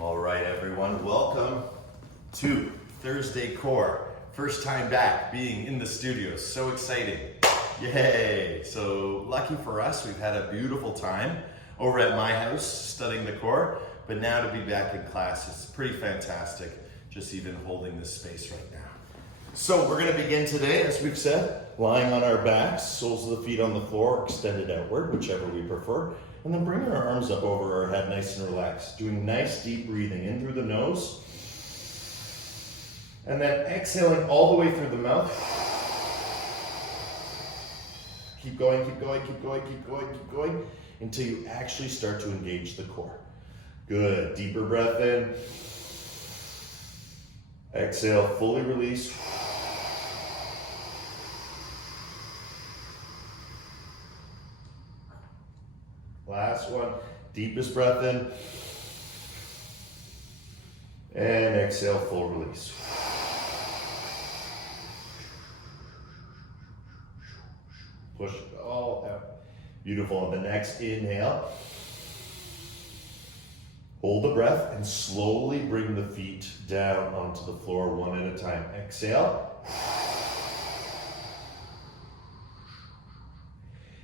All right, everyone, welcome to Thursday Core. First time back being in the studio, so exciting. Yay! So lucky for us, we've had a beautiful time over at my house studying the core, but now to be back in class is pretty fantastic, just even holding this space right now. So we're gonna begin today, as we've said, lying on our backs, soles of the feet on the floor, extended outward, whichever we prefer. And then bringing our arms up over our head, nice and relaxed. Doing nice deep breathing in through the nose. And then exhaling all the way through the mouth. Keep going, keep going, keep going, keep going, keep going, until you actually start to engage the core. Good, deeper breath in. Exhale, fully release. Last one, deepest breath in. And exhale, full release. Push it all out. Beautiful. On the next inhale, hold the breath and slowly bring the feet down onto the floor one at a time. Exhale.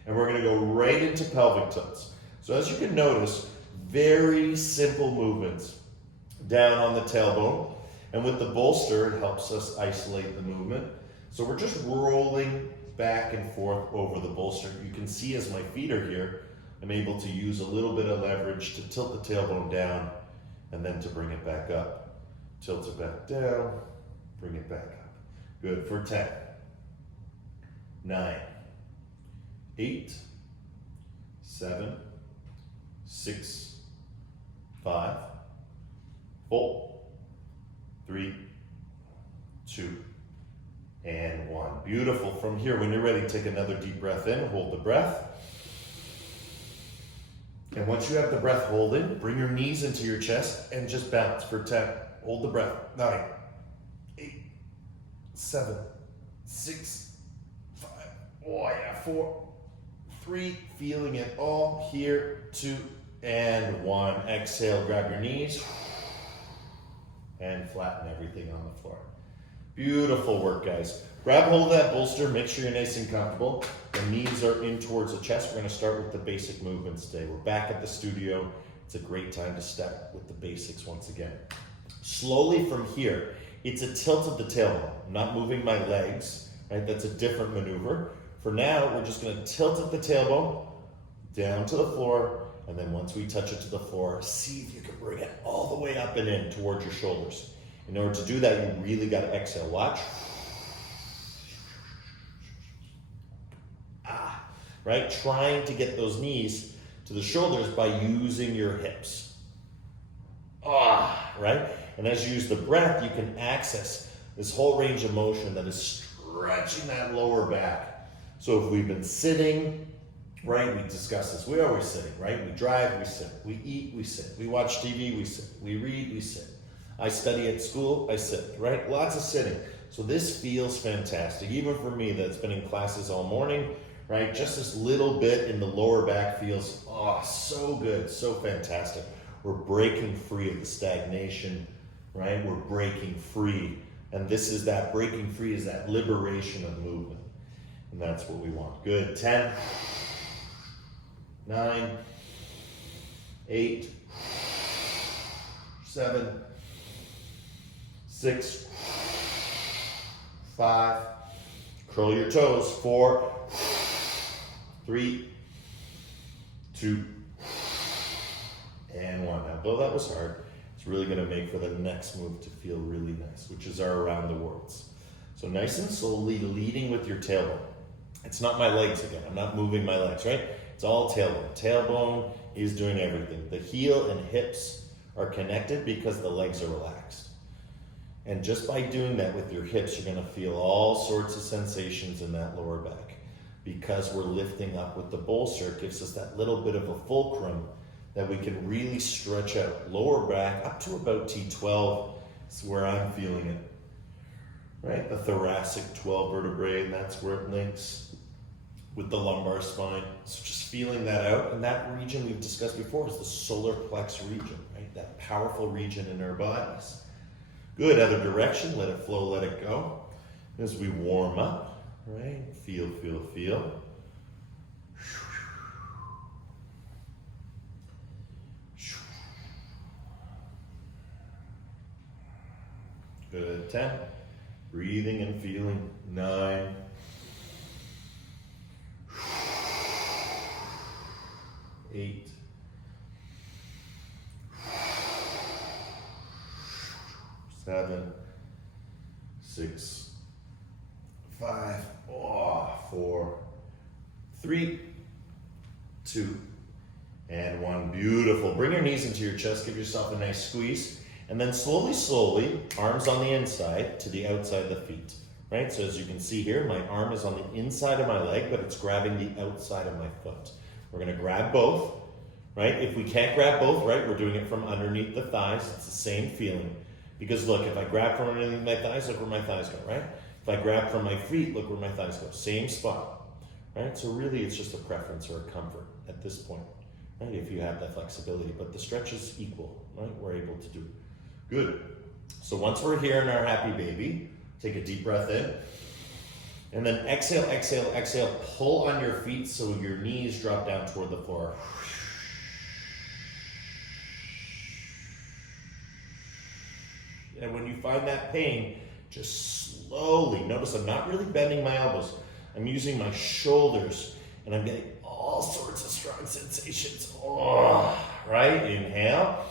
And we're going to go right into pelvic tilts. So as you can notice, very simple movements down on the tailbone. And with the bolster, it helps us isolate the movement. So we're just rolling back and forth over the bolster. You can see as my feet are here, I'm able to use a little bit of leverage to tilt the tailbone down and then to bring it back up. Tilt it back down, bring it back up. Good, for 10, 9, 8, 7, 6, 5, 4, 3, 2, and 1. Beautiful. From here, when you're ready, take another deep breath in, hold the breath. And once you have the breath holding, bring your knees into your chest and just bounce for 10. Hold the breath. 9, 8, 7, 6, 5, oh yeah, 4, 3, feeling it all, here, 2, and 1. Exhale, grab your knees, and flatten everything on the floor. Beautiful work, guys. Grab hold of that bolster, make sure you're nice and comfortable. The knees are in towards the chest. We're gonna start with the basic movements today. We're back at the studio. It's a great time to start with the basics once again. Slowly from here, it's a tilt of the tailbone. I'm not moving my legs, right? That's a different maneuver. For now, we're just gonna tilt at the tailbone, down to the floor, and then once we touch it to the floor, see if you can bring it all the way up and in towards your shoulders. In order to do that, you really gotta exhale. Watch. Right? Trying to get those knees to the shoulders by using your hips. Right? And as you use the breath, you can access this whole range of motion that is stretching that lower back. So if we've been sitting, right, we discuss this, we're always sitting, right? We drive, we sit. We eat, we sit. We watch TV, we sit. We read, we sit. I study at school, I sit, right? Lots of sitting. So this feels fantastic. Even for me that's been in classes all morning, right? Just this little bit in the lower back feels, so good, so fantastic. We're breaking free of the stagnation, right? We're breaking free. And this is that breaking free is that liberation of movement. And that's what we want. Good. 10, 9, 8, 7, 6, 5, curl your toes, 4, 3, 2, and 1. Now, though that was hard, it's really going to make for the next move to feel really nice, which is our around the worlds. So nice and slowly leading with your tailbone. It's not my legs again. I'm not moving my legs, right? It's all tailbone. Tailbone is doing everything. The heel and hips are connected because the legs are relaxed. And just by doing that with your hips, you're gonna feel all sorts of sensations in that lower back. Because we're lifting up with the bolster, it gives us that little bit of a fulcrum that we can really stretch out. Lower back up to about T12 is where I'm feeling it. Right? The thoracic 12 vertebrae, and that's where it links with the lumbar spine. So just feeling that out. And that region we've discussed before is the solar plex region, right? That powerful region in our bodies. Good, other direction, let it flow, let it go. As we warm up, right? Feel, feel, feel. Good, 10. Breathing and feeling, 9. 8. 7. 6. 5. 4. 3. 2. And 1. Beautiful. Bring your knees into your chest. Give yourself a nice squeeze. And then slowly, slowly, arms on the inside to the outside of the feet. Right? So as you can see here, my arm is on the inside of my leg, but it's grabbing the outside of my foot. We're going to grab both. Right? If we can't grab both, right, we're doing it from underneath the thighs. It's the same feeling. Because look, if I grab from underneath my thighs, look where my thighs go, right? If I grab from my feet, look where my thighs go. Same spot, right? So really it's just a preference or a comfort at this point, right? If you have that flexibility, but the stretch is equal, right? We're able to do. Good. So once we're here in our happy baby, take a deep breath in. And then exhale, exhale, exhale. Pull on your feet so your knees drop down toward the floor. And when you find that pain, just slowly, notice I'm not really bending my elbows. I'm using my shoulders and I'm getting all sorts of strong sensations. Oh, right? Inhale,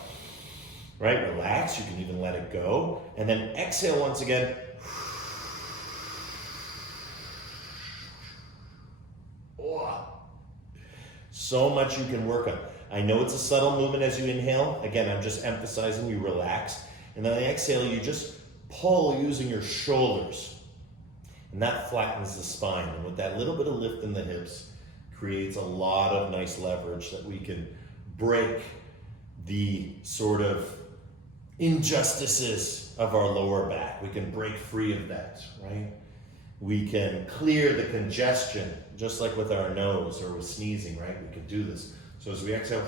right? Relax. You can even let it go. And then exhale once again. Oh, so much you can work on. I know it's a subtle movement as you inhale. Again, I'm just emphasizing you relax. And then on the exhale, you just pull using your shoulders. And that flattens the spine. And with that little bit of lift in the hips, creates a lot of nice leverage that we can break the sort of injustices of our lower back. We can break free of that, right? We can clear the congestion, just like with our nose or with sneezing, right? We can do this. So as we exhale,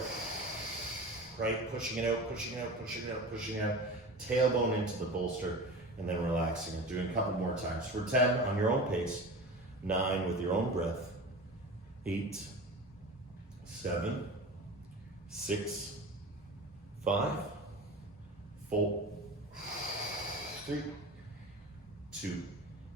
right, pushing it out, pushing it out, pushing it out, pushing it out. Tailbone into the bolster, and then relaxing and doing a couple more times. For 10, on your own pace. 9, with your own breath. 8, 7, 6, 5, 4, 3, 2,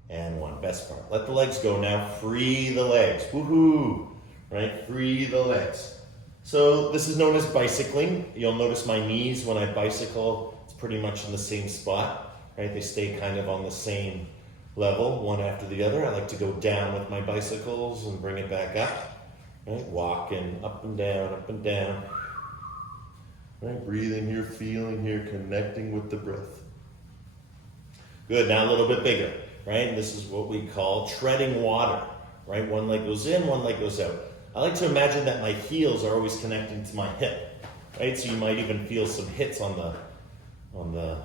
and 1. Best part. Let the legs go now. Free the legs. Woohoo! Right? Free the legs. So this is known as bicycling. You'll notice my knees when I bicycle, pretty much in the same spot, right? They stay kind of on the same level, one after the other. I like to go down with my bicycles and bring it back up, right? Walking up and down, right? Breathing here, feeling here, connecting with the breath. Good, now a little bit bigger, right? And this is what we call treading water, right? One leg goes in, one leg goes out. I like to imagine that my heels are always connecting to my hip, right? So you might even feel some hits on the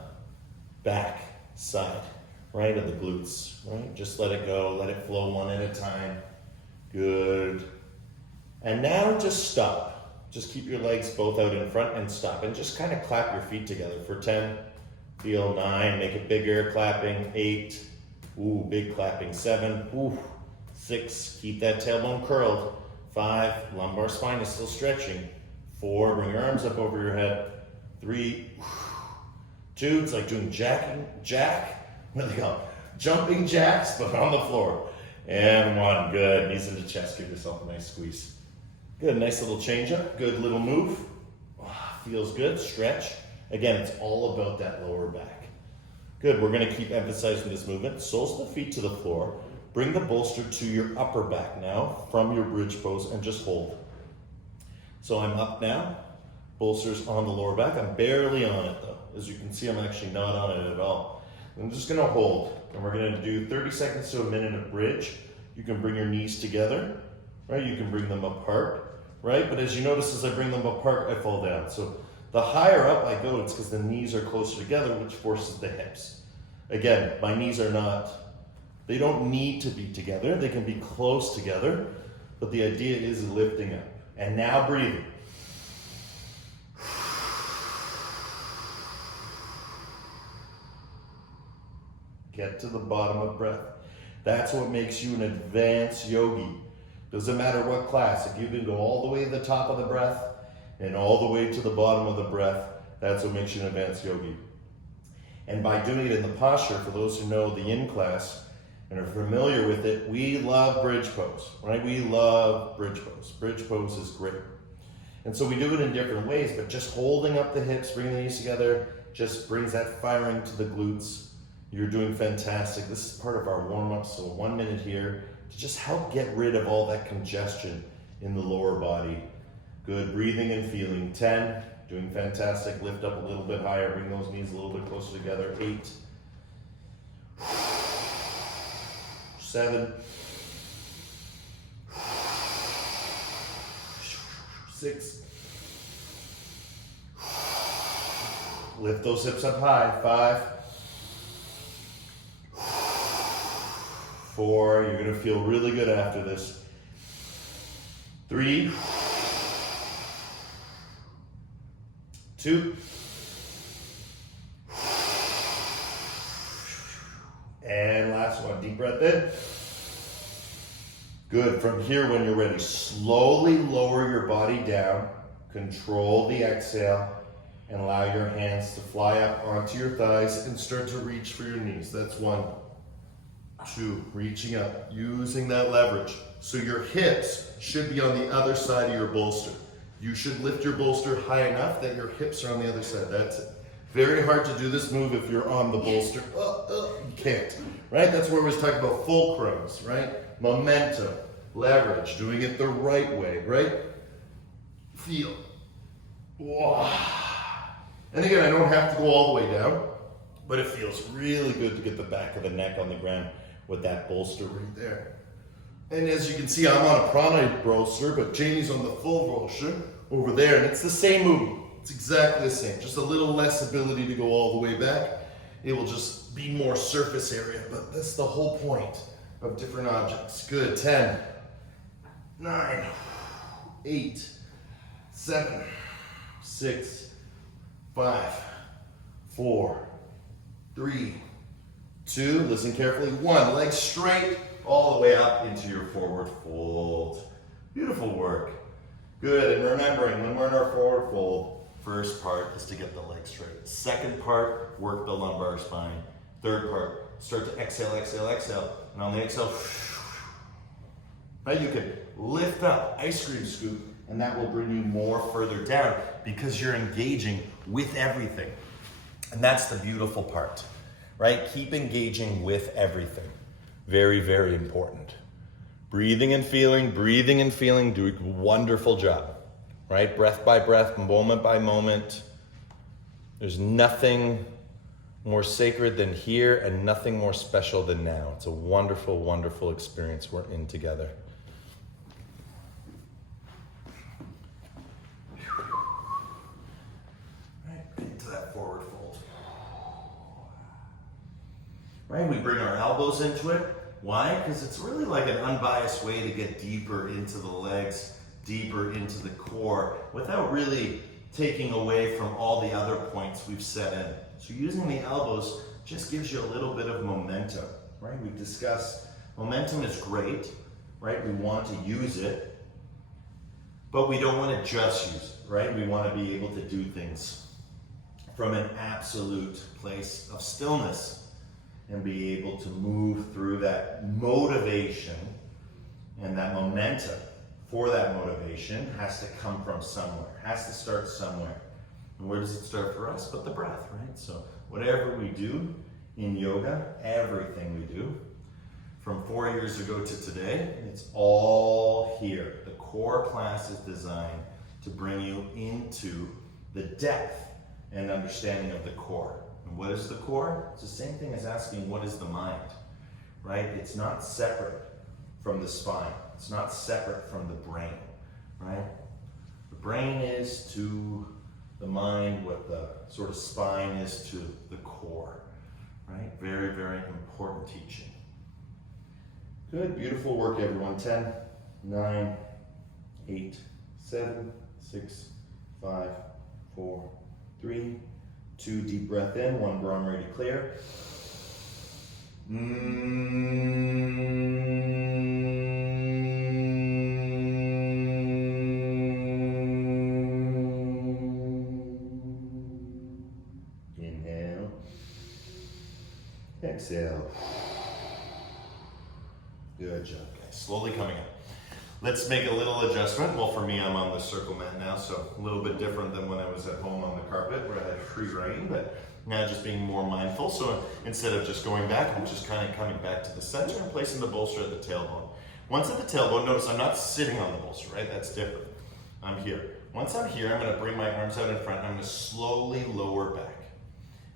back side, right, of the glutes, right? Just let it go, let it flow one at a time. Good. And now just stop. Just keep your legs both out in front and stop. And just kind of clap your feet together for 10. Feel 9, make it bigger, clapping. 8, ooh, big clapping. 7, ooh, 6, keep that tailbone curled. 5, lumbar spine is still stretching. 4, bring your arms up over your head. 3, 2, it's like doing what do they call it? Jumping jacks, but on the floor. And 1, good, knees into chest, give yourself a nice squeeze. Good, nice little change up, good little move. Feels good, stretch. Again, it's all about that lower back. Good, we're gonna keep emphasizing this movement. Soles of the feet to the floor. Bring the bolster to your upper back now from your bridge pose and just hold. So I'm up now, bolster's on the lower back. I'm barely on it though. As you can see, I'm actually not on it at all. I'm just gonna hold, and we're gonna do 30 seconds to a minute of bridge. You can bring your knees together, right? You can bring them apart, right? But as you notice, as I bring them apart, I fall down. So the higher up I go, it's because the knees are closer together, which forces the hips. Again, my knees are not, they don't need to be together. They can be close together, but the idea is lifting up. And now breathing. Get to the bottom of breath. That's what makes you an advanced yogi. Doesn't matter what class. If you can go all the way to the top of the breath and all the way to the bottom of the breath, that's what makes you an advanced yogi. And by doing it in the posture, for those who know the in class and are familiar with it, we love bridge pose, right? We love bridge pose. Bridge pose is great. And so we do it in different ways, but just holding up the hips, bringing the knees together, just brings that firing to the glutes. You're doing fantastic. This is part of our warm-up, so 1 minute here to just help get rid of all that congestion in the lower body. Good, breathing and feeling. 10, doing fantastic. Lift up a little bit higher, bring those knees a little bit closer together. 8, 7, 6, lift those hips up high. 5, 4, you're gonna feel really good after this. 3, 2, and last one, deep breath in. Good, from here when you're ready, slowly lower your body down, control the exhale, and allow your hands to fly up onto your thighs and start to reach for your knees. That's 1, 2, reaching up, using that leverage. So your hips should be on the other side of your bolster. You should lift your bolster high enough that your hips are on the other side. That's it. Very hard to do this move if you're on the bolster. You can't, right? That's where we was talking about fulcrums, right? Momentum, leverage, doing it the right way, right? Feel. Wow. And again, I don't have to go all the way down, but it feels really good to get the back of the neck on the ground with that bolster right there. And as you can see, I'm on a pranay bolster, but Jamie's on the full bolster over there, and it's the same movement. It's exactly the same, just a little less ability to go all the way back. It will just be more surface area, but that's the whole point of different objects. Good, 10, 9, 8, 7, 6, 5, 4, 3, 2, listen carefully, 1, legs straight, all the way up into your forward fold. Beautiful work. Good, and remembering when we're in our forward fold, first part is to get the legs straight. Second part, work the lumbar spine. Third part, start to exhale, exhale, exhale. And on the exhale, right, you can lift up, ice cream scoop, and that will bring you more further down because you're engaging with everything. And that's the beautiful part, right? Keep engaging with everything. Very, very important. Breathing and feeling, doing a wonderful job, right? Breath by breath, moment by moment. There's nothing more sacred than here and nothing more special than now. It's a wonderful, wonderful experience we're in together. Right, into that forward fold. Right, we bring our elbows into it. Why? Because it's really like an unbiased way to get deeper into the legs, deeper into the core, without really taking away from all the other points we've set in. So using the elbows just gives you a little bit of momentum, right? We've discussed momentum is great, right? We want to use it, but we don't want to just use it, right? We want to be able to do things from an absolute place of stillness and be able to move through that motivation, and that momentum for that motivation has to come from somewhere, has to start somewhere. And where does it start for us? But the breath, right? So whatever we do in yoga, everything we do, from 4 years ago to today, it's all here. The core class is designed to bring you into the depth and understanding of the core. And what is the core? It's the same thing as asking, what is the mind, right? It's not separate from the spine. It's not separate from the brain, right? The brain is to the mind what the sort of spine is to the core, right? Very, very important teaching. Good, beautiful work, everyone. 10, 9, 8, 7, 6, 5, 4, 3, 2, deep breath in, 1 arm ready to clear. Inhale. Exhale. Good job, guys. Slowly coming up. Let's make a little adjustment. Well, for me, I'm on the circle mat now, so a little bit different than when I was at home on the carpet where I had free reign, but now just being more mindful. So instead of just going back, I'm just kind of coming back to the center and placing the bolster at the tailbone. Once at the tailbone, notice I'm not sitting on the bolster, right? That's different. I'm here. Once I'm here, I'm going to bring my arms out in front. I'm going to slowly lower back.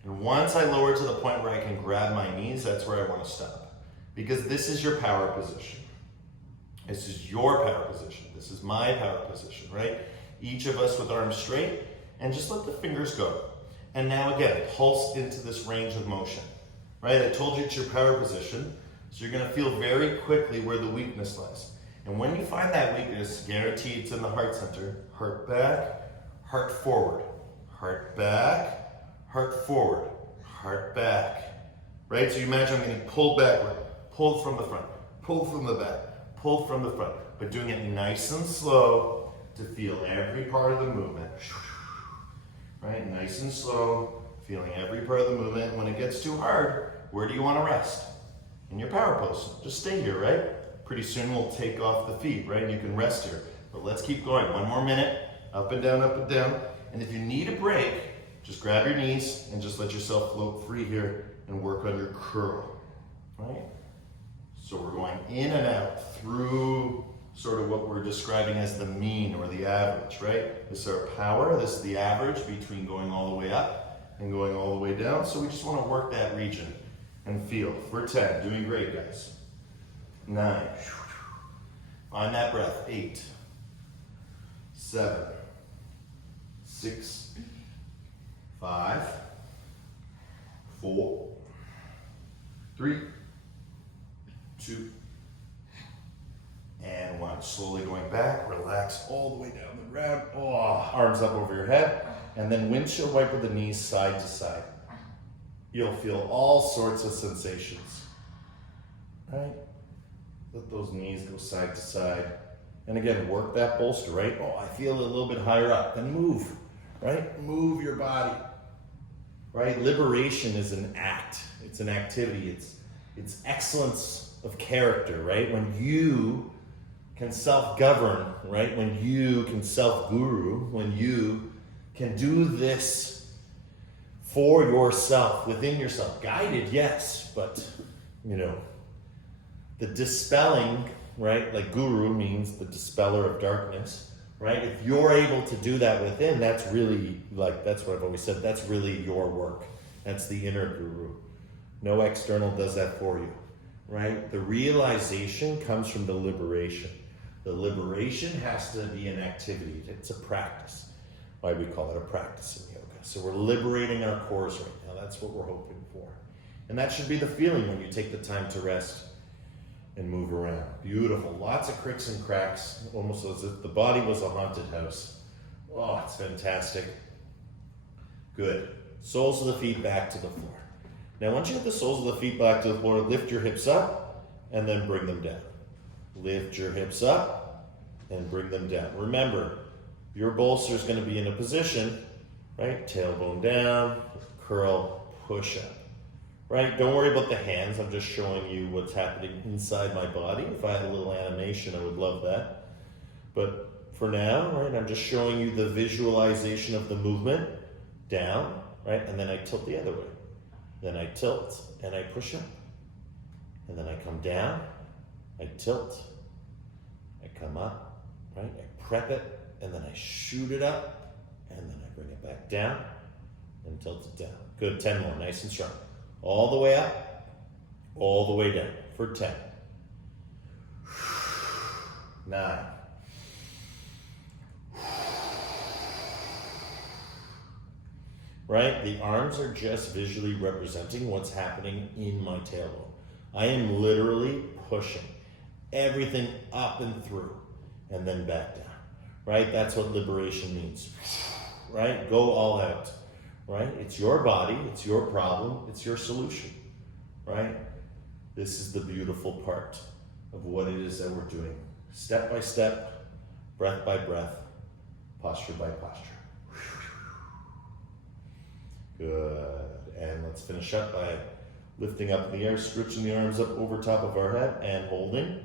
And once I lower to the point where I can grab my knees, that's where I want to stop. Because this is your power position. This is your power position. This is my power position, right? Each of us with arms straight, and just let the fingers go. And now again, pulse into this range of motion, right? I told you it's your power position, so you're gonna feel very quickly where the weakness lies. And when you find that weakness, guarantee it's in the heart center. Heart back, heart forward. Heart back, heart forward. Heart back, right? So you imagine I'm getting pulled backward, pulled from the front, pulled from the back, pulled from the front, but doing it nice and slow to feel every part of the movement. Right, nice and slow, feeling every part of the movement. When it gets too hard, where do you want to rest? In your power pose. Just stay here, right? Pretty soon we'll take off the feet, right? And you can rest here. But let's keep going. 1 more minute. Up and down, up and down. And if you need a break, just grab your knees and just let yourself float free here and work on your curl, right? So we're going in and out through sort of what we're describing as the mean or the average, right? This is our power. This is the average between going all the way up and going all the way down. So we just want to work that region and feel. For 10, doing great, guys. 9, find that breath. 8, 7, 6, 5, 4, 3, 2, and 1. Slowly going back, relax all the way down the ground. Oh, arms up over your head, and then windshield wiper the knees side to side. You'll feel all sorts of sensations, right? Let those knees go side to side. And again, work that bolster, right? Oh, I feel it a little bit higher up. Then move, right? Move your body, right? Liberation is an act. It's an activity. It's excellence of character, right? When you can self-govern, right? When you can self-guru, when you can do this for yourself, within yourself. Guided, yes, but, you know, the dispelling, right? Like guru means the dispeller of darkness, right? If you're able to do that within, that's really, like, that's what I've always said, that's really your work. That's the inner guru. No external does that for you, right? The realization comes from the liberation. The liberation has to be an activity. It's a practice. Why we call it a practice in yoga. So we're liberating our cores right now. That's what we're hoping for. And that should be the feeling when you take the time to rest and move around. Beautiful. Lots of cricks and cracks, almost as if the body was a haunted house. Oh, it's fantastic. Good. Soles of the feet back to the floor. Now, once you have the soles of the feet back to the floor, lift your hips up and then bring them down. Lift your hips up and bring them down. Remember, your bolster is going to be in a position, right? Tailbone down, curl, push up, right? Don't worry about the hands. I'm just showing you what's happening inside my body. If I had a little animation, I would love that. But for now, right, I'm just showing you the visualization of the movement down, right? And then I tilt the other way. Then I tilt and I push up. And then I come down, I tilt, I come up, right? I prep it, and then I shoot it up, and then I bring it back down and tilt it down. Good, 10 more, nice and strong. All the way up, all the way down for 10. 9. Right? The arms are just visually representing what's happening in my tailbone. I am literally pushing. Everything up and through, and then back down, right? That's what liberation means, right? Go all out, right? It's your body, it's your problem, it's your solution, right? This is the beautiful part of what it is that we're doing. Step by step, breath by breath, posture by posture. Good. And let's finish up by lifting up in the air, stretching the arms up over top of our head and holding.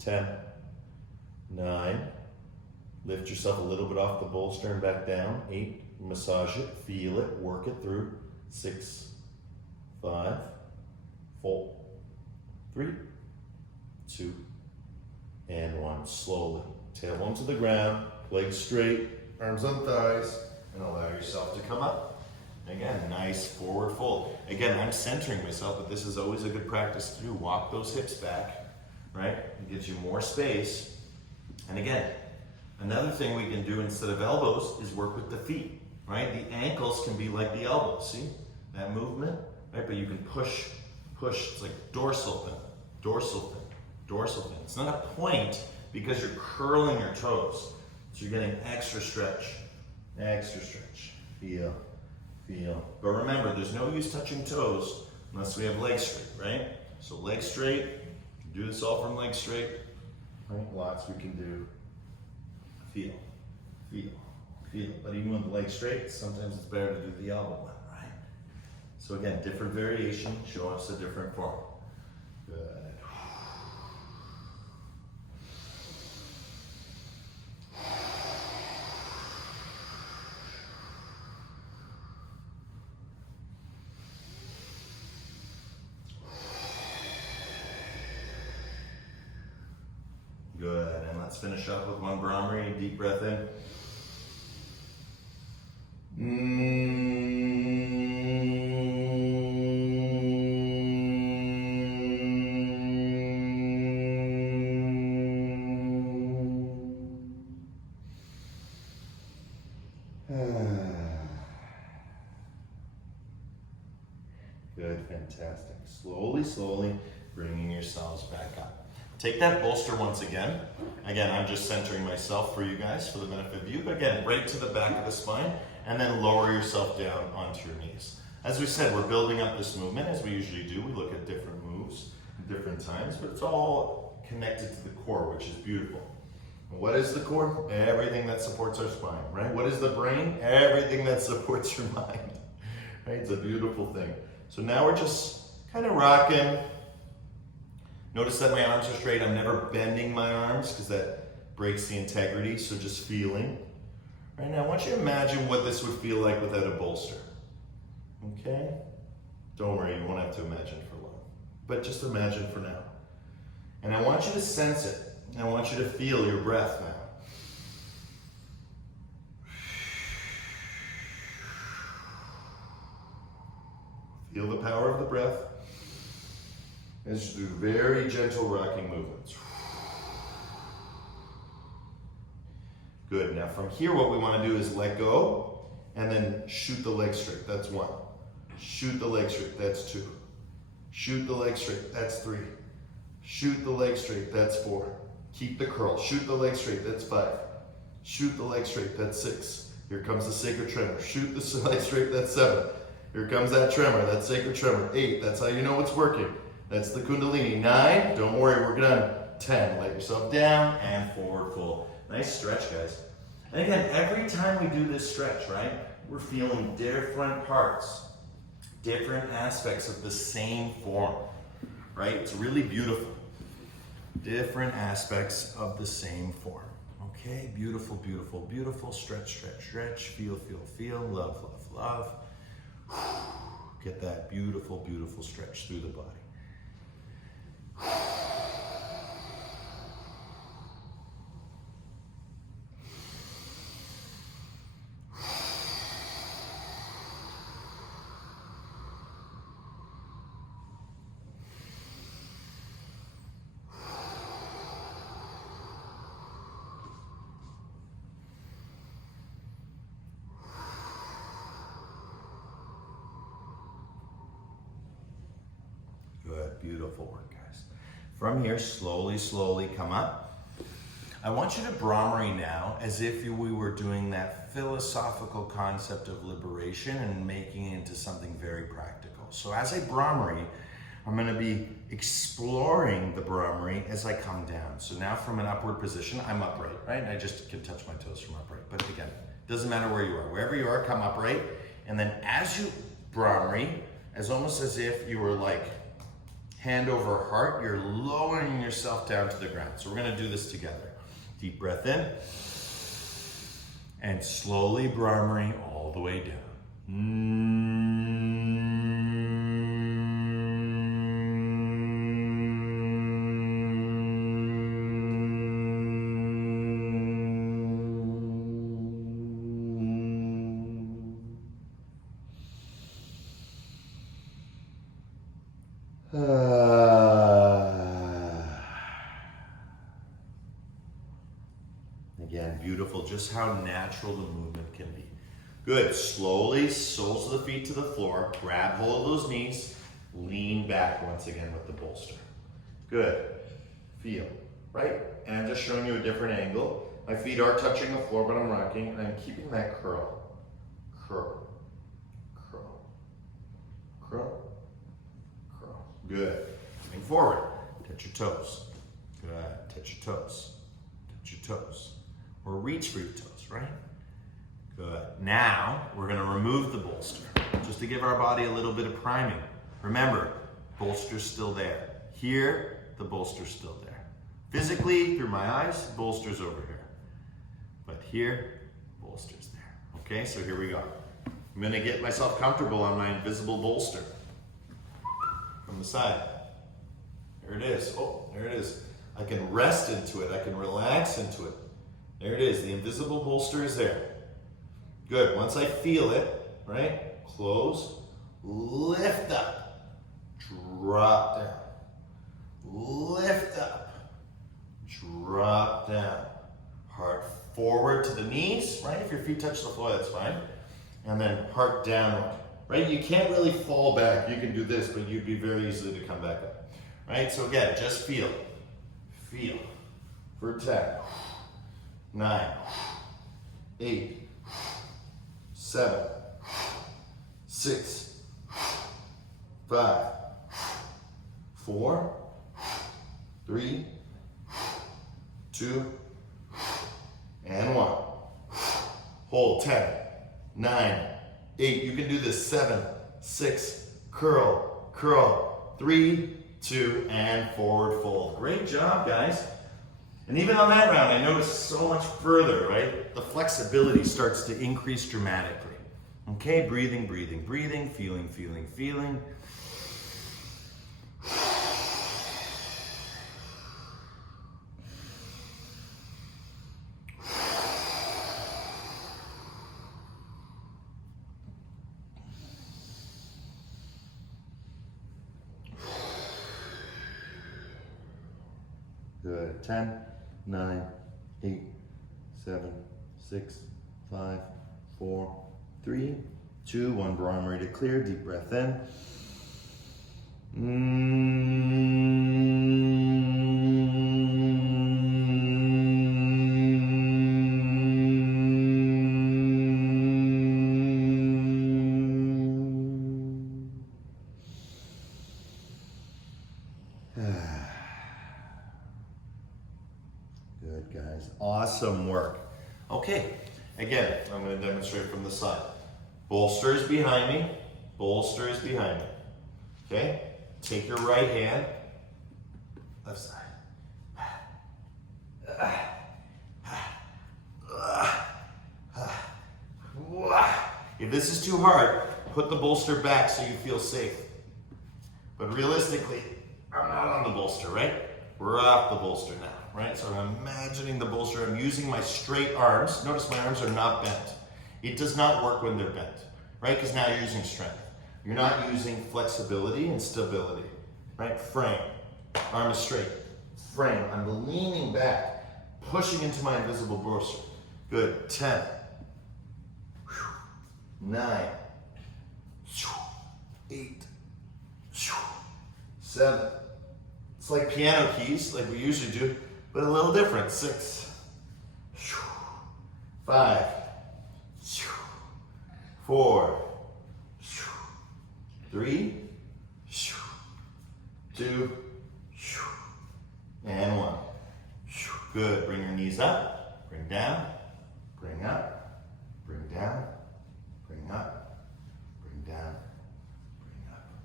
10, 9, lift yourself a little bit off the bolster and back down. 8, massage it, feel it, work it through. 6, 5, 4, 3, 2, and 1. Slowly, tailbone to the ground, legs straight, arms on thighs, and allow yourself to come up. Again, nice forward fold. Again, I'm centering myself, but this is always a good practice to do. Walk those hips back, right? It gives you more space. And again, another thing we can do instead of elbows is work with the feet, right? The ankles can be like the elbows, see? That movement, right? But you can push. It's like dorsal fin, dorsal fin, dorsal fin. It's not a point because you're curling your toes. So you're getting extra stretch, feel. But remember, there's no use touching toes unless we have legs straight, right? So legs straight, do this all from legs straight. Right? Lots we can do. Feel. But even with the legs straight, sometimes it's better to do the elbow one, right? So again, different variation, show us a different form. Good. Good, and let's finish up with one Brahmari. Deep breath in. Good, fantastic. Slowly bringing yourselves back up. Take that bolster once again. Again, I'm just centering myself for you guys, for the benefit of you. But again, right to the back of the spine, and then lower yourself down onto your knees. As we said, we're building up this movement, as we usually do. We look at different moves at different times, but it's all connected to the core, which is beautiful. What is the core? Everything that supports our spine, right? What is the brain? Everything that supports your mind, right? It's a beautiful thing. So now we're just kind of rocking. Notice that my arms are straight. I'm never bending my arms because that breaks the integrity, so just feeling. Right now, I want you to imagine what this would feel like without a bolster. Okay? Don't worry, you won't have to imagine for long. But just imagine for now. And I want you to sense it. I want you to feel your breath now. Feel the power of the breath. And just do very gentle rocking movements. Good. Now from here, what we want to do is let go and then shoot the leg straight. That's 1. Shoot the leg straight. That's 2. Shoot the leg straight. That's 3. Shoot the leg straight. That's 4. Keep the curl. Shoot the leg straight. That's 5. Shoot the leg straight. That's 6. Here comes the sacred tremor. Shoot the leg straight. That's 7. Here comes that tremor. That sacred tremor. 8. That's how you know it's working. That's the Kundalini. 9. Don't worry, we're done. 10. Let yourself down and forward fold. Nice stretch, guys. And again, every time we do this stretch, right, we're feeling different parts, different aspects of the same form, right? It's really beautiful. Different aspects of the same form. Okay, beautiful, beautiful, beautiful. Stretch, stretch, stretch. Feel, feel, feel. Love, love, love. Get that beautiful, beautiful stretch through the body. Good, beautiful work, guys. From here, slowly, slowly come up. I want you to Brahmari now as if we were doing that philosophical concept of liberation and making it into something very practical. So as I Brahmari, I'm going to be exploring the Brahmari as I come down. So now from an upward position, I'm upright, right? I just can touch my toes from upright. But again, it doesn't matter where you are. Wherever you are, come upright. And then as you Brahmari, as almost as if you were like hand over heart, you're lowering yourself down to the ground. So we're going to do this together. Deep breath in. And slowly Brahmari all the way down. Again, beautiful, just how natural the movement can be. Good, slowly, soles of the feet to the floor, grab hold of those knees, lean back once again with the bolster. Good, feel, right? And I'm just showing you a different angle. My feet are touching the floor, but I'm rocking, and I'm keeping that curl. Curl, curl, curl, curl. Good, moving forward, touch your toes. Good, touch your toes, touch your toes. Or reach for your toes, right? Good. Now, we're gonna remove the bolster, just to give our body a little bit of priming. Remember, bolster's still there. Here, the bolster's still there. Physically, through my eyes, bolster's over here. But here, bolster's there. Okay, so here we go. I'm gonna get myself comfortable on my invisible bolster. From the side. There it is. Oh, there it is. I can rest into it. I can relax into it. There it is, the invisible bolster is there. Good, once I feel it, right? Close, lift up, drop down. Lift up, drop down. Heart forward to the knees, right? If your feet touch the floor, that's fine. And then heart downward, right? You can't really fall back. You can do this, but you'd be very easily to come back up, right? So again, just feel. Feel for 10. 9, 8, 7, 6, 5, 4, 3, 2, and 1. Hold 10, 9, 8. You can do this. 7, 6, curl, curl, 3, 2, and forward fold. Great job, guys. And even on that round, I noticed so much further, right? The flexibility starts to increase dramatically. Okay, breathing, breathing, breathing, feeling, feeling, feeling. Good. 10, 9, 8, 7, 6, 5, 4, 3, 2, 1. Brahmari to clear. Deep breath in. Good, guys. Awesome work. Okay, again, I'm going to demonstrate from the side. Bolster is behind me. Bolster is behind me. Okay? Take your right hand. Left side. If this is too hard, put the bolster back so you feel safe. But realistically, I'm not on the bolster, right? We're off the bolster now, right? So I'm imagining the bolster. I'm using my straight arms. Notice my arms are not bent. It does not work when they're bent, right? Because now you're using strength. You're not using flexibility and stability, right? Frame. Arm is straight. Frame. I'm leaning back, pushing into my invisible bolster. Good. 10. 9. 8. 7. It's like piano keys, like we usually do, but a little different. 6, 5, 4, 3, 2, and 1. Good. Bring your knees up, bring down, bring up, bring down, bring up, bring down, bring up,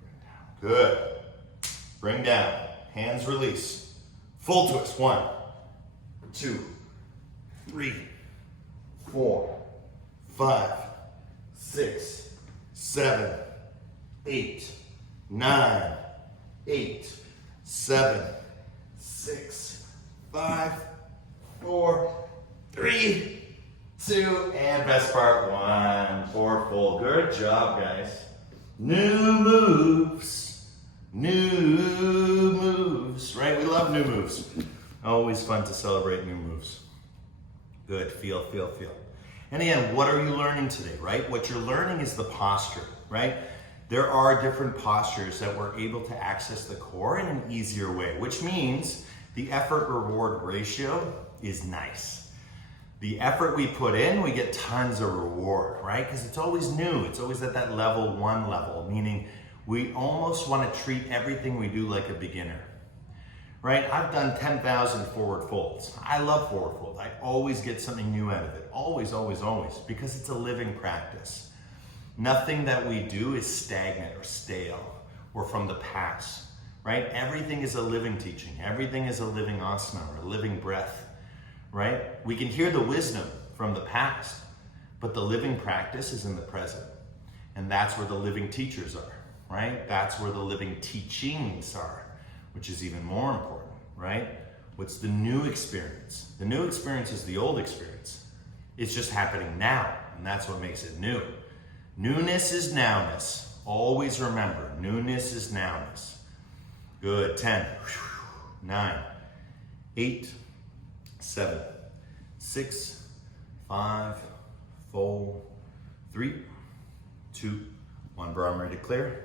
bring down. Good. Bring down. Hands release. Full twist. 1, 2, 3, 4, 5, 6, 7, 8, 9, 8, 7, 6, 5, 4, 3, 2, and best part, 1 for full. Good job, guys. New moves, right? We love new moves. Always fun to celebrate new moves. Good, feel. And again, what are you learning today, right? What you're learning is the posture, right? There are different postures that we're able to access the core in an easier way, which means the effort-reward ratio is nice. The effort we put in, we get tons of reward, right? Because it's always new. It's always at that level 1 level, meaning we almost want to treat everything we do like a beginner, right? I've done 10,000 forward folds. I love forward folds. I always get something new out of it. Always, because it's a living practice. Nothing that we do is stagnant or stale or from the past, right? Everything is a living teaching. Everything is a living asana or a living breath, right? We can hear the wisdom from the past, but the living practice is in the present. And that's where the living teachers are, right? That's where the living teachings are, which is even more important, right? What's the new experience? The new experience is the old experience. It's just happening now, and that's what makes it new. Newness is nowness. Always remember, newness is nowness. Good. 10, 9, 8, 7, 6, 5, 4, 3, 2, 1. Bro, I'm ready to clear.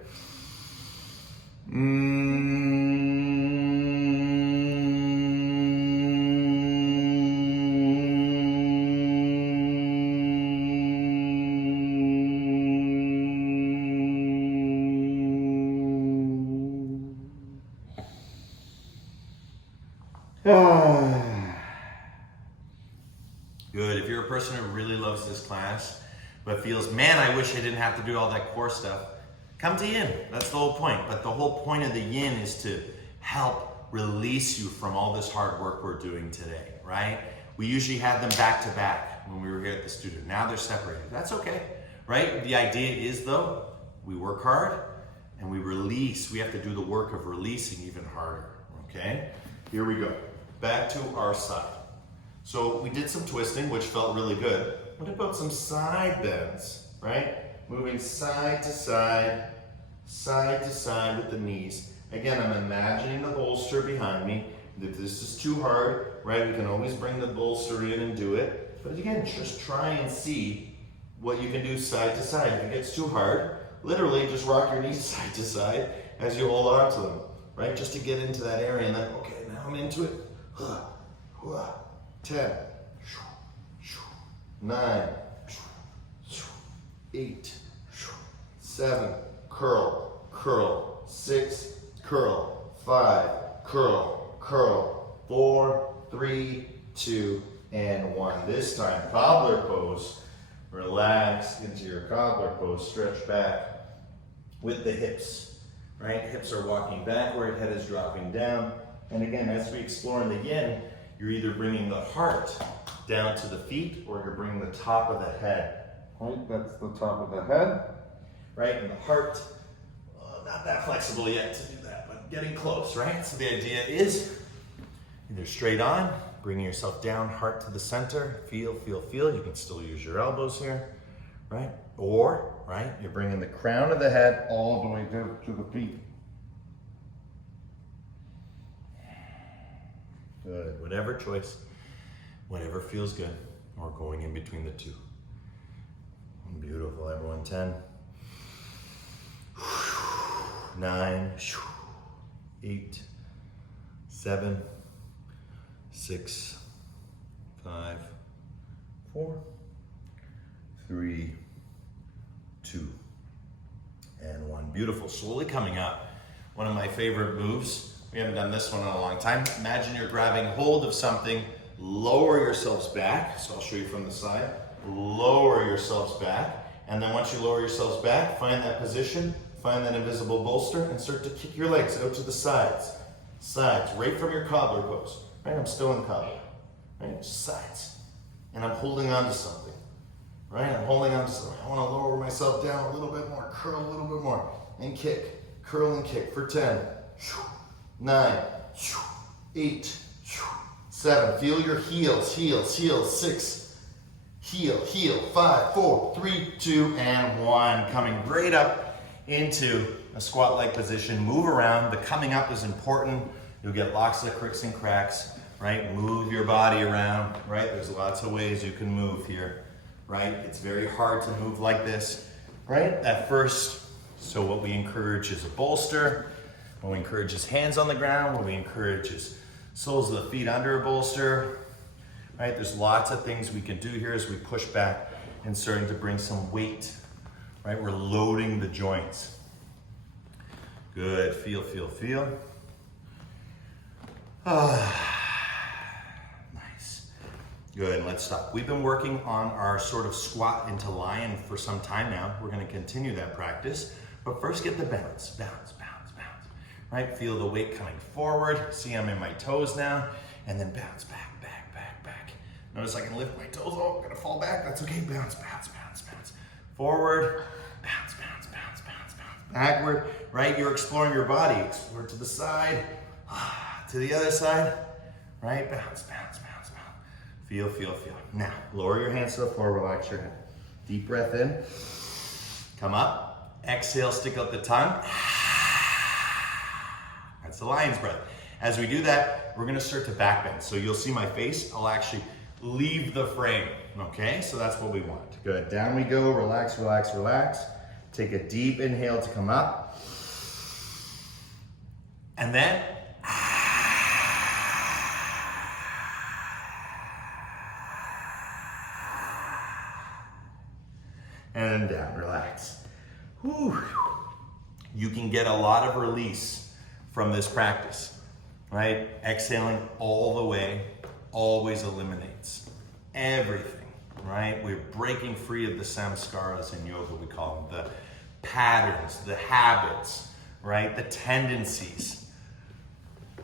Good. If you're a person who really loves this class, but feels, man, I wish I didn't have to do all that core stuff, come to yin. That's the whole point. But the whole point of the yin is to help release you from all this hard work we're doing today, right? We usually had them back to back when we were here at the studio. Now they're separated. That's okay, right? The idea is, though, we work hard and we release. We have to do the work of releasing even harder, okay? Here we go. Back to our side. So we did some twisting, which felt really good. What about some side bends, right? Moving side to side with the knees. Again, I'm imagining the bolster behind me. If this is too hard, right, we can always bring the bolster in and do it. But again, just try and see what you can do side to side. If it gets too hard, literally just rock your knees side to side as you hold on to them, right? Just to get into that area and then, okay, now I'm into it. 10, 9, 8, 7, curl, 6, curl, 5, curl, 4, 3, 2, and 1. This time, cobbler pose. Relax into your cobbler pose, stretch back with the hips, right? Hips are walking backward, head is dropping down. And again, as we explore in the yin, you're either bringing the heart down to the feet or you're bringing the top of the head. Right, that's the top of the head. Right, and the heart, not that flexible yet to do that, but getting close, right? So the idea is either straight on, bringing yourself down, heart to the center, feel. You can still use your elbows here, right? Or, right, you're bringing the crown of the head all the way down to the feet. Good, whatever choice, whatever feels good, or going in between the two. Beautiful, everyone. 10, 9, 8, 7, 6, 5, 4, 3, 2, and 1. Beautiful. Slowly coming up. One of my favorite moves. We haven't done this one in a long time. Imagine you're grabbing hold of something. Lower yourselves back. So I'll show you from the side. Lower yourselves back. And then once you lower yourselves back, find that position, find that invisible bolster, and start to kick your legs out to the sides. Sides, right from your cobbler pose. Right, I'm still in cobbler. Right, just sides. And I'm holding on to something. Right, I'm holding on to something. I want to lower myself down a little bit more, curl a little bit more, and kick. Curl and kick for 10, 9, 8, 7. Feel your heels, heels, heels. 6. Heel, heel, 5, 4, 3, 2, and 1. Coming right up into a squat-like position. Move around. The coming up is important. You'll get lots of cricks and cracks, right? Move your body around, right? There's lots of ways you can move here, right? It's very hard to move like this, right? At first, so what we encourage is a bolster. What we encourage is hands on the ground. What we encourage is soles of the feet under a bolster. Right, there's lots of things we can do here as we push back and starting to bring some weight. Right, we're loading the joints. Good, feel, feel, feel. Nice. Good, let's stop. We've been working on our sort of squat into lion for some time now. We're gonna continue that practice, but first get the bounce, bounce, bounce, bounce. Right, feel the weight coming forward. See I'm in my toes now, and then bounce back. Notice I can lift my toes. Oh, I'm gonna fall back. That's okay. Bounce, bounce, bounce, bounce. Forward, bounce, bounce, bounce, bounce, bounce. Backward, right? You're exploring your body. Explore to the side, to the other side, right? Bounce, bounce, bounce, bounce. Feel, feel, feel. Now, lower your hands to the floor, relax your head. Deep breath in. Come up. Exhale, stick out the tongue. That's the lion's breath. As we do that, we're gonna start to back bend. So you'll see my face. I'll actually leave the frame, okay? So that's what we want. Good, down we go, relax, relax, relax. Take a deep inhale to come up. And then, and down, relax. Whew. You can get a lot of release from this practice, right? Exhaling all the way always eliminates everything, right? We're breaking free of the samskaras in yoga, we call them, the patterns, the habits, right? The tendencies.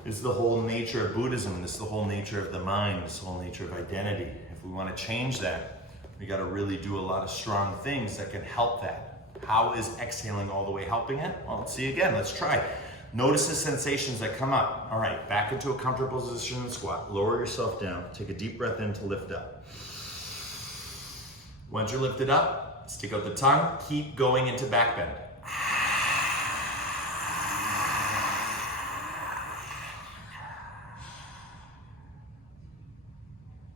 This is the whole nature of Buddhism. This is the whole nature of the mind. This is the whole nature of identity. If we want to change that, we got to really do a lot of strong things that can help that. How is exhaling all the way helping it? Well, let's see again. Let's try. Notice the sensations that come up. All right, back into a comfortable position and squat. Lower yourself down. Take a deep breath in to lift up. Once you're lifted up, stick out the tongue. Keep going into back bend.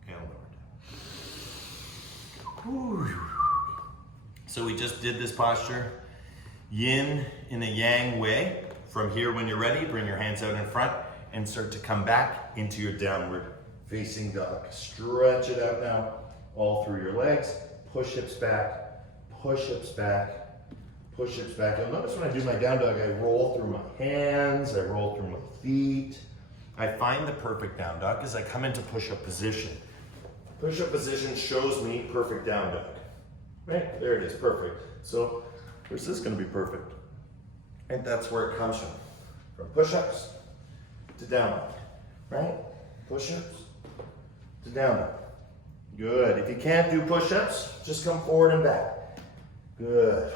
And lower down. So we just did this posture, yin in a yang way. From here, when you're ready, bring your hands out in front and start to come back into your downward facing dog. Stretch it out now, all through your legs. Push hips back, push hips back, push hips back. You'll notice when I do my down dog, I roll through my hands, I roll through my feet. I find the perfect down dog as I come into push-up position. Push-up position shows me perfect down dog. Right, there it is, perfect. So, where's this gonna be perfect? And that's where it comes from push-ups to down dog, right? Push-ups to down dog. Good. If you can't do push-ups, just come forward and back. Good.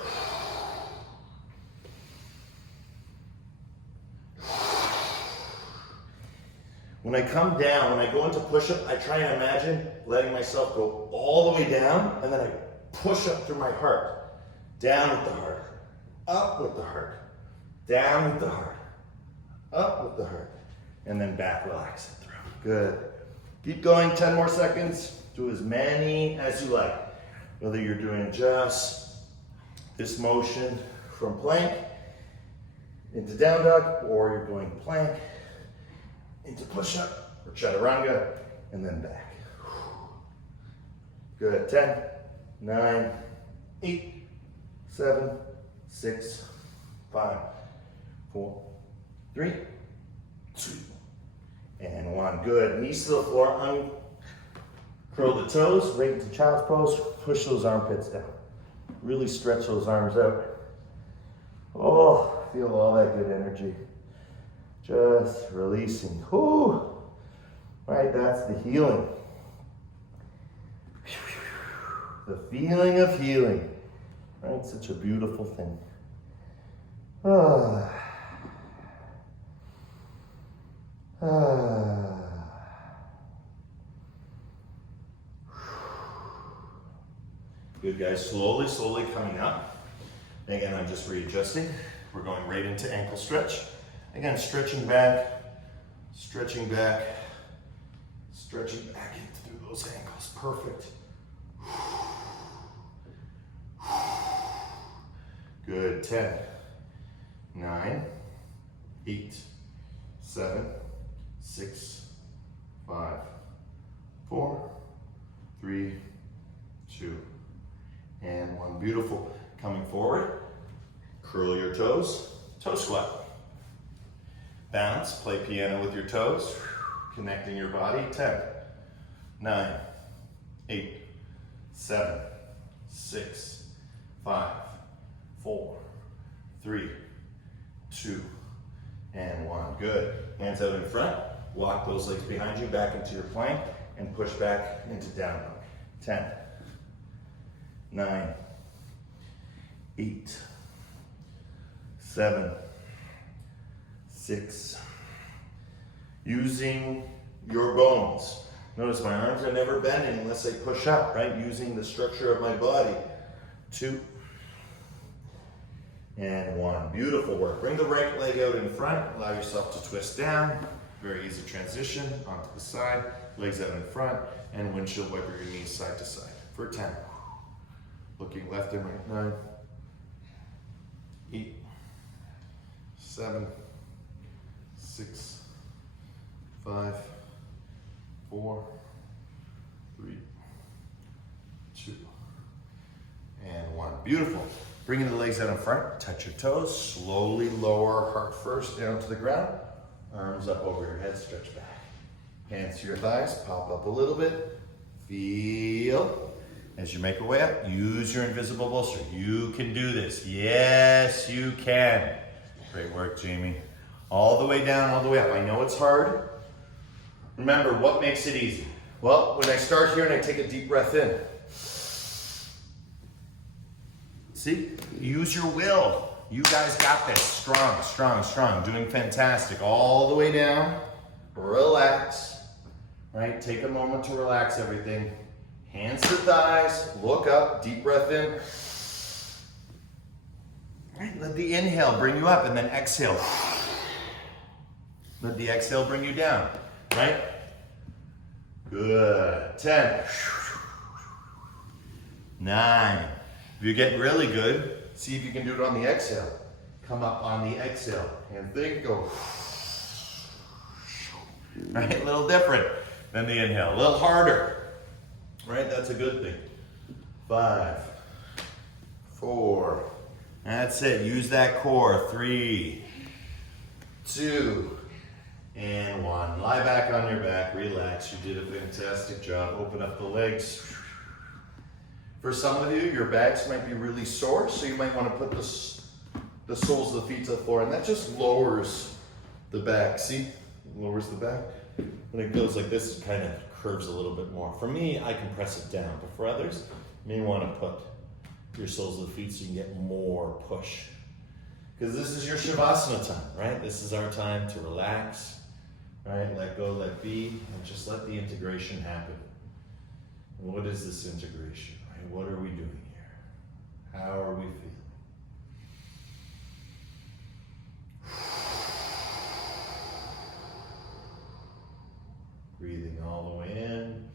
When I come down, when I go into push-up, I try and imagine letting myself go all the way down, and then I push up through my heart. Down with the heart, up with the heart. Down with the heart, up with the heart, and then back, relax it through. Good. Keep going, 10 more seconds. Do as many as you like. Whether you're doing just this motion from plank, into down dog, or you're going plank into push-up or chaturanga, and then back. Good. 10, 9, 8, 7, 6, 5, 4, 3, 2, and 1. Good. Knees to the floor. Curl the toes, right into child's pose. Push those armpits down. Really stretch those arms out. Oh, feel all that good energy. Just releasing. Whew. Right, that's the healing. The feeling of healing. Right, such a beautiful thing. Ah. Ah. Good, guys. Slowly, slowly coming up. Again, I'm just readjusting. We're going right into ankle stretch. Again, stretching back, stretching back, stretching back into through those ankles. Perfect. Good. 10, 9, 8, 7, 6, 5, 4, 3, 2, and 1. Beautiful. Coming forward, curl your toes, toe squat. Bounce, play piano with your toes, connecting your body. 10, 9, 8, 7, 6, 5, 4, 3, 2, and 1. Good. Hands out in front. Walk those legs behind you back into your plank and push back into down dog. 10, 9, 8, 7, 6. Using your bones. Notice my arms are never bending unless I push up, right? Using the structure of my body. 2 and 1. Beautiful work. Bring the right leg out in front. Allow yourself to twist down. Very easy transition onto the side. Legs out in front, and windshield wiper your knees side to side for 10. Looking left and right. 9, 8, 7, 6, 5, 4, 3, 2, and 1. Beautiful. Bringing the legs out in front, touch your toes, slowly lower heart first down to the ground, arms up over your head, stretch back. Hands to your thighs, pop up a little bit, feel. As you make your way up, use your invisible bolster. You can do this. Yes, you can. Great work, Jamie. All the way down, all the way up. I know it's hard. Remember, what makes it easy? Well, when I start here and I take a deep breath in. See? Use your will. You guys got this. Strong, strong, strong. Doing fantastic. All the way down. Relax. Right? Take a moment to relax everything. Hands to thighs, look up, deep breath in. Right, let the inhale bring you up and then exhale. Let the exhale bring you down, right? Good. 10, 9. If you get really good, see if you can do it on the exhale. Come up on the exhale and think, go. Right, a little different than the inhale, a little harder. Right, that's a good thing. 5, 4, that's it. Use that core. 3, 2, and 1. Lie back on your back, relax. You did a fantastic job. Open up the legs. For some of you, your backs might be really sore, so you might want to put the soles of the feet to the floor, and that just lowers the back. See? Lowers the back. When it goes like this, it kind of curves a little bit more. For me, I can press it down, but for others, you may want to put your soles of the feet so you can get more push. Because this is your Shavasana time, right? This is our time to relax, right? Let go, let be, and just let the integration happen. And what is this integration, right? What are we doing here? How are we feeling? Breathing all the way in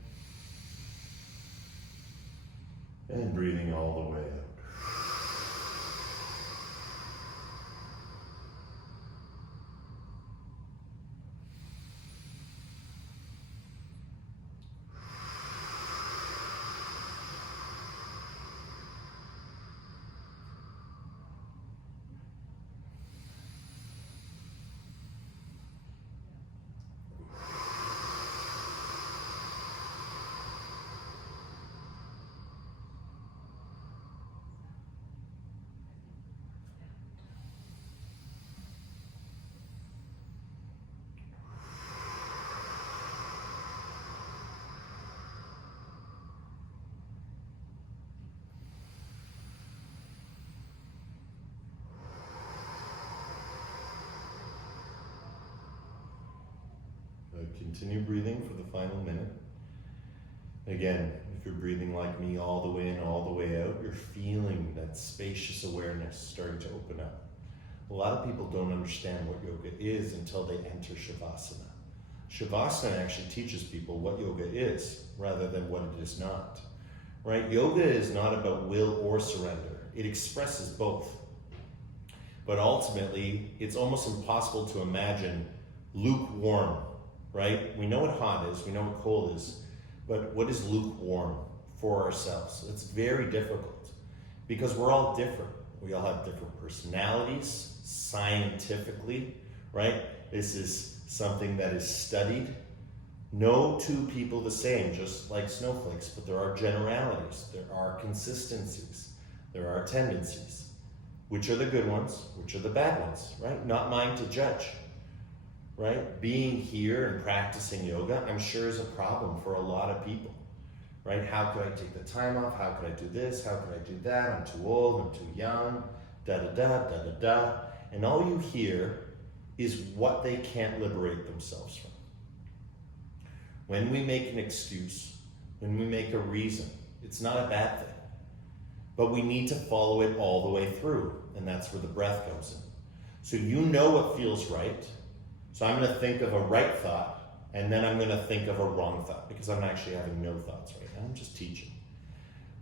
and breathing all the way out. Good. Continue breathing for the final minute. Again, if you're breathing like me all the way in, all the way out, you're feeling that spacious awareness starting to open up. A lot of people don't understand what yoga is until they enter Shavasana. Shavasana actually teaches people what yoga is rather than what it is not. Right? Yoga is not about will or surrender. It expresses both. But ultimately, it's almost impossible to imagine lukewarm, right? We know what hot is, we know what cold is, but what is lukewarm for ourselves? It's very difficult because we're all different. We all have different personalities, scientifically, right? This is something that is studied. No two people the same, just like snowflakes, but there are generalities, there are consistencies, there are tendencies. Which are the good ones, which are the bad ones, right? Not mine to judge, right? Being here and practicing yoga, I'm sure is a problem for a lot of people, right? How could I take the time off? How could I do this? How could I do that? I'm too old, I'm too young, da-da-da. And all you hear is what they can't liberate themselves from. When we make an excuse, when we make a reason, it's not a bad thing. But we need to follow it all the way through, and that's where the breath comes in. So you know what feels right. So I'm going to think of a right thought, and then I'm going to think of a wrong thought, because I'm actually having no thoughts right now. I'm just teaching.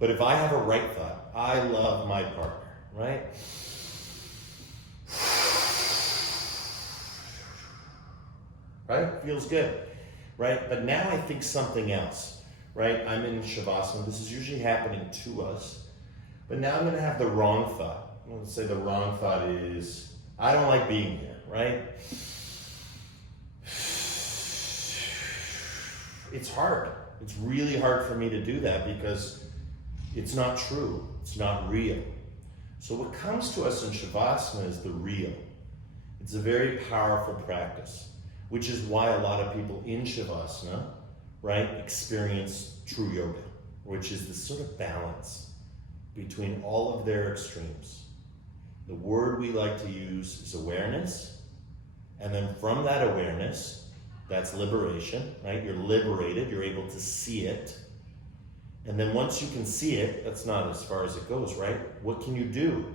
But if I have a right thought, I love my partner, right? Right? Feels good, right? But now I think something else, right? I'm in Shavasana. This is usually happening to us. But now I'm going to have the wrong thought. I'm going to say the wrong thought is, I don't like being here, right? It's hard. It's really hard for me to do that because it's not true. It's not real. So what comes to us in Shavasana is the real. It's a very powerful practice, which is why a lot of people in Shavasana, right, experience true yoga, which is this sort of balance between all of their extremes. The word we like to use is awareness, and then from that awareness, that's liberation, right? You're liberated, you're able to see it, and then once you can see it, that's not as far as it goes, right? What can you do,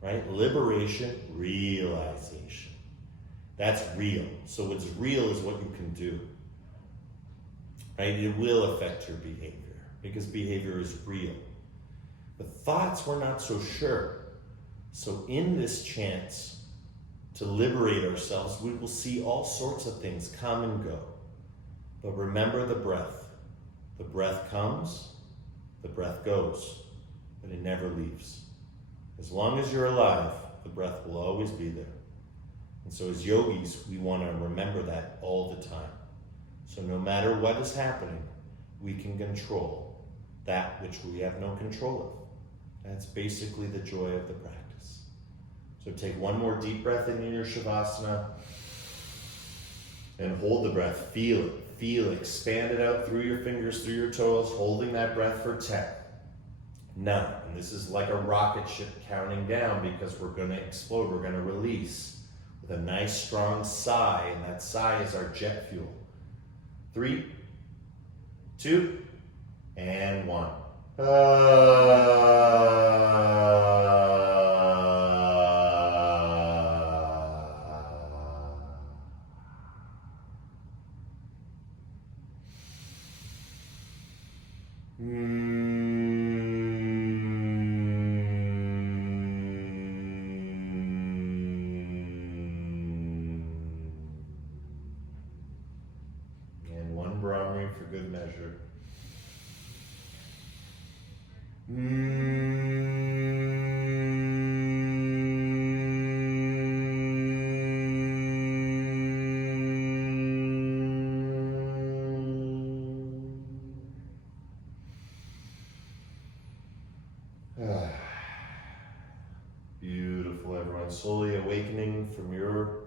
right? Liberation, realization. That's real. So what's real is what you can do, right? It will affect your behavior because behavior is real. The thoughts, we're not so sure. So in this chance to liberate ourselves, we will see all sorts of things come and go. But remember the breath. The breath comes, the breath goes, but it never leaves. As long as you're alive, the breath will always be there. And so as yogis, we want to remember that all the time. So no matter what is happening, we can control that which we have no control of. That's basically the joy of the practice. So take one more deep breath in your Shavasana and hold the breath. Feel it. Feel it. Expand it out through your fingers, through your toes, holding that breath for 10. 9. And this is like a rocket ship counting down because we're going to explode. We're going to release with a nice strong sigh, and that sigh is our jet fuel. 3, 2, and 1. And one Brahmi for good measure. Beautiful, everyone. Slowly awakening from your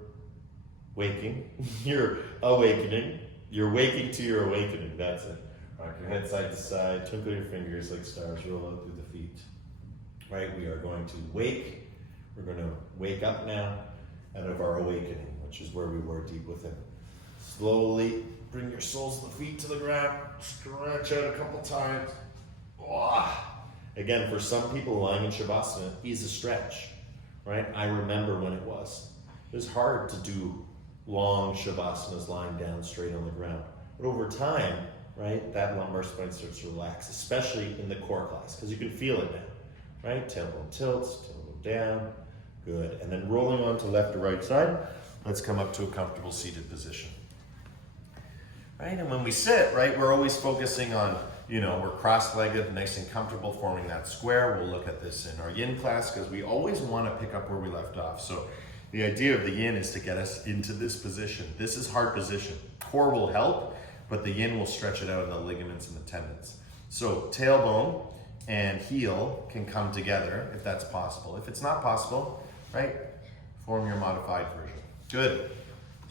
waking. You're awakening. You're waking to your awakening. That's it. Rock your head side to side. Twinkle your fingers like stars. Roll out through the feet. Right? We are going to wake. We're going to wake up now out of our awakening, which is where we were deep within. Slowly bring your soles of the feet to the ground. Stretch out a couple times. Oh. Again, for some people, lying in Shavasana is a stretch, right? I remember when it was. It was hard to do long Shavasanas lying down straight on the ground. But over time, right, that lumbar spine starts to relax, especially in the core class, because you can feel it now, right? Tailbone tilts, tailbone down, good. And then rolling on to left or right side, let's come up to a comfortable seated position. Right, and when we sit, right, we're always focusing on, we're cross-legged, nice and comfortable, forming that square. We'll look at this in our yin class because we always want to pick up where we left off. So the idea of the yin is to get us into this position. This is hard position. Core will help, but the yin will stretch it out in the ligaments and the tendons. So tailbone and heel can come together if that's possible. If it's not possible, right, form your modified version. Good.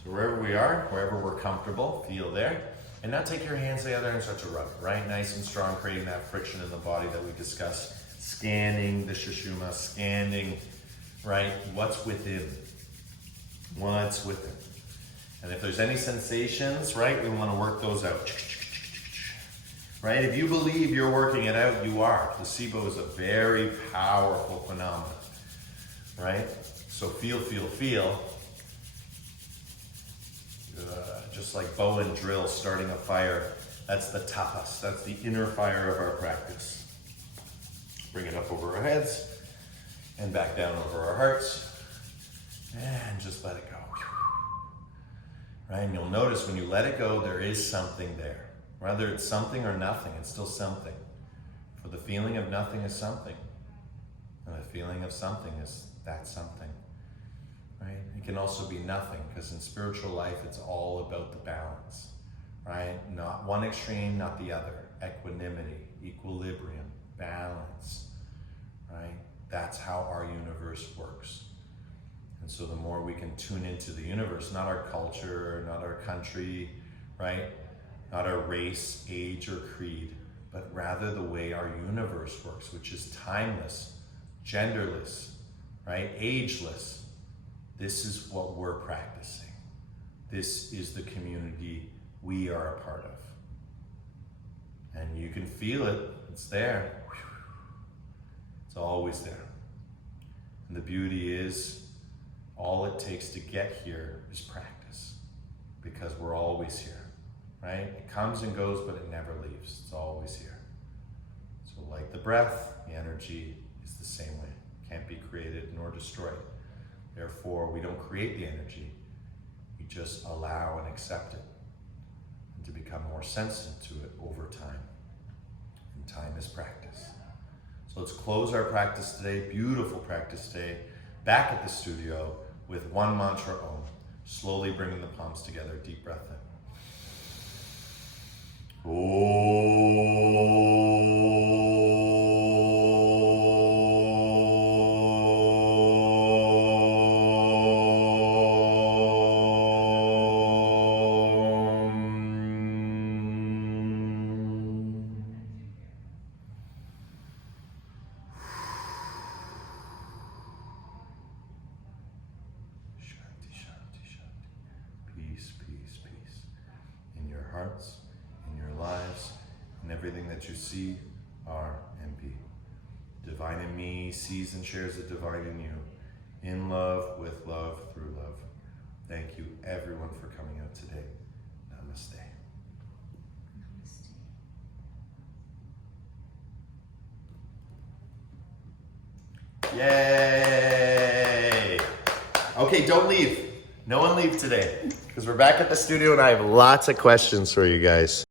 So wherever we are, wherever we're comfortable, feel there. And now take your hands together and start to rub it, right? Nice and strong, creating that friction in the body that we discussed. Scanning the Sushumna, scanning, right? What's within? What's within? And if there's any sensations, right, we want to work those out. Right? If you believe you're working it out, you are. Placebo is a very powerful phenomenon, right? So feel. Just like bow and drill starting a fire, that's the tapas, that's the inner fire of our practice. Bring it up over our heads and back down over our hearts and just let it go. Right, and you'll notice when you let it go, there is something there. Whether it's something or nothing, it's still something. For the feeling of nothing is something, and the feeling of something is that something. Right? It can also be nothing, because in spiritual life, it's all about the balance, right? Not one extreme, not the other. Equanimity, equilibrium, balance, right? That's how our universe works. And so the more we can tune into the universe, not our culture, not our country, right? Not our race, age, or creed, but rather the way our universe works, which is timeless, genderless, right? Ageless. This is what we're practicing. This is the community we are a part of. And you can feel it, it's there. It's always there. And the beauty is, all it takes to get here is practice, because we're always here, right? It comes and goes, but it never leaves. It's always here. So like the breath, the energy is the same way. It can't be created nor destroyed. Therefore, we don't create the energy. We just allow and accept it, and to become more sensitive to it over time. And time is practice. So let's close our practice today, beautiful practice today, back at the studio with one mantra Om. Slowly bringing the palms together, deep breath in. Hearts, in your lives, and everything that you see, are, and be. Divine in me sees and shares the divine in you, in love, with love, through love. Thank you, everyone, for coming out today. Namaste. Namaste. Yay! Okay, don't leave. No one leave today, because we're back at the studio and I have lots of questions for you guys.